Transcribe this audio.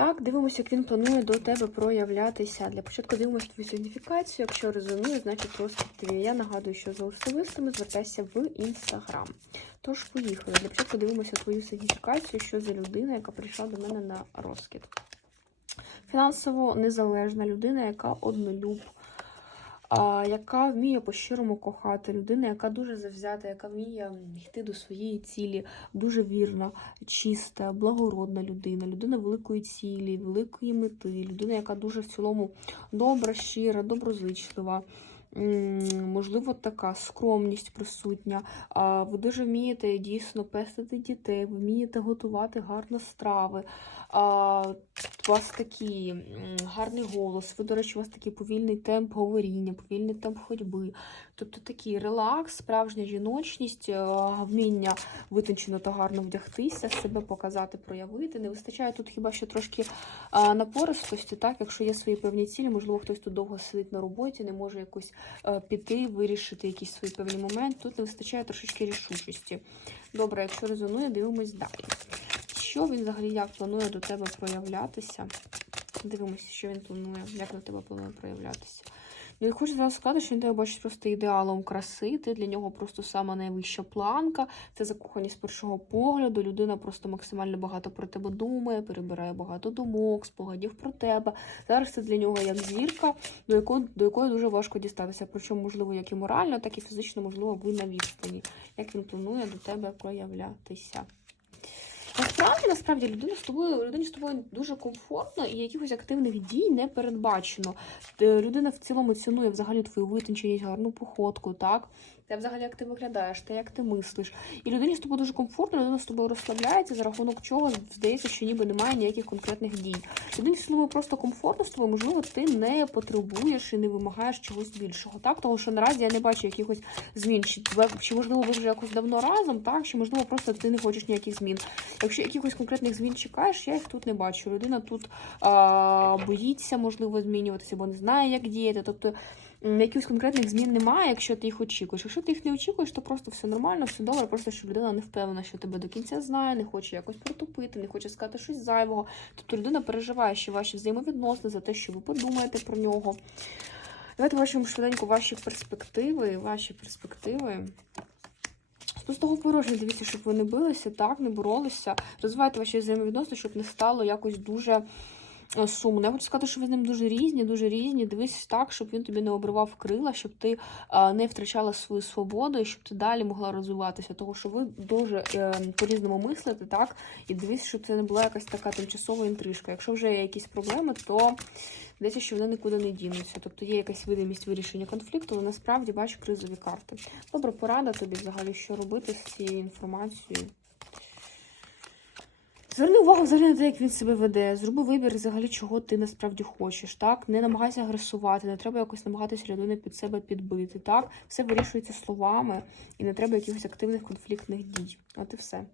Так, дивимося, як він планує до тебе проявлятися. Для початку дивимося твою сигніфікацію. Якщо резонує, значить розкид твій. Я нагадую, що за особистими звертайся в інстаграм. Тож, поїхали. Для початку дивимося твою сигніфікацію, що за людина, яка прийшла до мене на розкид. Фінансово незалежна людина, яка однолюб, яка вміє по-щирому кохати, людина, яка дуже завзята, яка вміє йти до своєї цілі, дуже вірна, чиста, благородна людина, людина великої цілі, великої мети, людина, яка дуже в цілому добра, щира, доброзичлива. Можливо, така скромність присутня. Ви дуже вмієте дійсно пестити дітей, ви вмієте готувати гарно страви. У вас такий гарний голос. Ви, до речі, у вас такий повільний темп говоріння, повільний темп ходьби. Тобто такий релакс, справжня жіночність, е, вміння витончено та гарно вдягтися, себе показати, проявити. Не вистачає тут хіба що трошки а, напористості, так, якщо є свої певні цілі, можливо, хтось тут довго сидить на роботі, не може якось е, піти, вирішити якісь свої певні моменти. Тут не вистачає трошечки рішучості. Добре, якщо резонує, дивимось далі. Що він взагалі як планує до тебе проявлятися? Дивимося, що він планує, як на тебе планує проявлятися. Ну і хочу зразу сказати, що він тебе бачить просто ідеалом краси. Ти для нього просто сама найвища планка. Це закоханість з першого погляду. Людина просто максимально багато про тебе думає, перебирає багато думок, спогадів про тебе. Зараз це для нього як зірка, до якої, до якої дуже важко дістатися. Причому, можливо, як і морально, так і фізично, можливо, ви на відстані. Як він планує до тебе проявлятися. Насправді, насправді, людина з тобою, людині з тобою дуже комфортно і якихось активних дій не передбачено. Е, Людина в цілому цінує взагалі твою витонченість, гарну походку, так? Те взагалі, як ти виглядаєш, те, як ти мислиш. І людині з тобою дуже комфортно, людина з тобою розслабляється, за рахунок чого здається, що ніби немає ніяких конкретних дій. Людині з тобою просто комфортно з тобою, можливо, ти не потребуєш і не вимагаєш чогось більшого. Так, тому що наразі я не бачу якихось змін. Чи, чи можливо ви вже якось давно разом, так, чи можливо просто ти не хочеш ніяких змін. Якщо якихось конкретних змін чекаєш, я їх тут не бачу. Людина тут а, боїться, можливо, змінюватися, бо не знає, як діяти. Тобто якихось конкретних змін немає, якщо ти їх очікуєш. Якщо ти їх не очікуєш, то просто все нормально, все добре. Просто що людина не впевнена, що тебе до кінця знає, не хоче якось протупити, не хоче сказати щось зайвого. Тобто людина переживає, що ваші взаємовідносини за те, що ви подумаєте про нього. Давайте бачимо швиденько ваші перспективи. Ваші перспективи. З пустого порожня, дивіться, щоб ви не билися, так, не боролися. Розвивайте ваші взаємовідносини, щоб не стало якось дуже е, сумно. Я хочу сказати, що ви з ним дуже різні, дуже різні. Дивись так, щоб він тобі не обривав крила, щоб ти е, не втрачала свою свободу і щоб ти далі могла розвиватися. Тому що ви дуже е, по-різному мислите, так? І дивись, щоб це не була якась така тимчасова інтрижка. Якщо вже є якісь проблеми, то здається, що вони нікуди не дінуться. Тобто є якась видимість вирішення конфлікту, але насправді бачу кризові карти. Добре, порада тобі взагалі, що робити з цією інформацією. Зверни увагу взагалі на те, як він себе веде. Зроби вибір взагалі, чого ти насправді хочеш. Так, не намагайся агресувати, не треба якось намагатися людину під себе підбити. Так, все вирішується словами, і не треба якихось активних конфліктних дій. От і все.